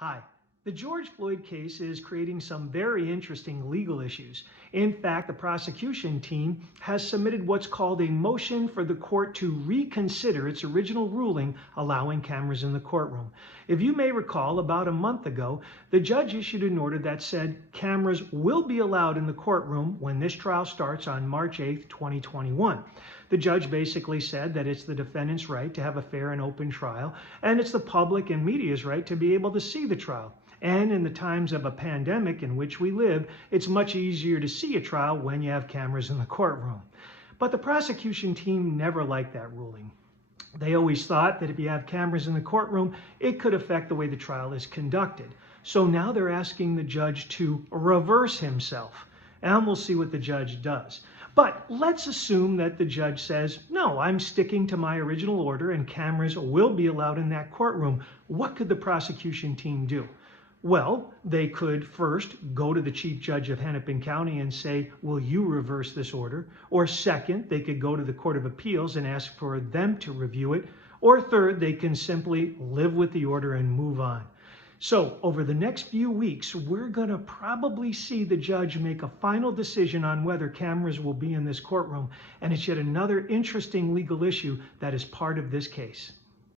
Hi. The George Floyd case is creating some very interesting legal issues. In fact, the prosecution team has submitted what's called a motion for the court to reconsider its original ruling allowing cameras in the courtroom. If you may recall, about a month ago, the judge issued an order that said cameras will be allowed in the courtroom when this trial starts on March 8th, 2021. The judge basically said that it's the defendant's right to have a fair and open trial, and it's the public and media's right to be able to see the trial. And in the times of a pandemic in which we live, it's much easier to see a trial when you have cameras in the courtroom. But the prosecution team never liked that ruling. They always thought that if you have cameras in the courtroom, it could affect the way the trial is conducted. So now they're asking the judge to reverse himself. And we'll see what the judge does. But let's assume that the judge says, no, I'm sticking to my original order and cameras will be allowed in that courtroom. What could the prosecution team do? Well, they could first go to the chief judge of Hennepin County and say, will you reverse this order? Or second, they could go to the Court of Appeals and ask for them to review it. Or third, they can simply live with the order and move on. So over the next few weeks, we're going to probably see the judge make a final decision on whether cameras will be in this courtroom. And it's yet another interesting legal issue that is part of this case.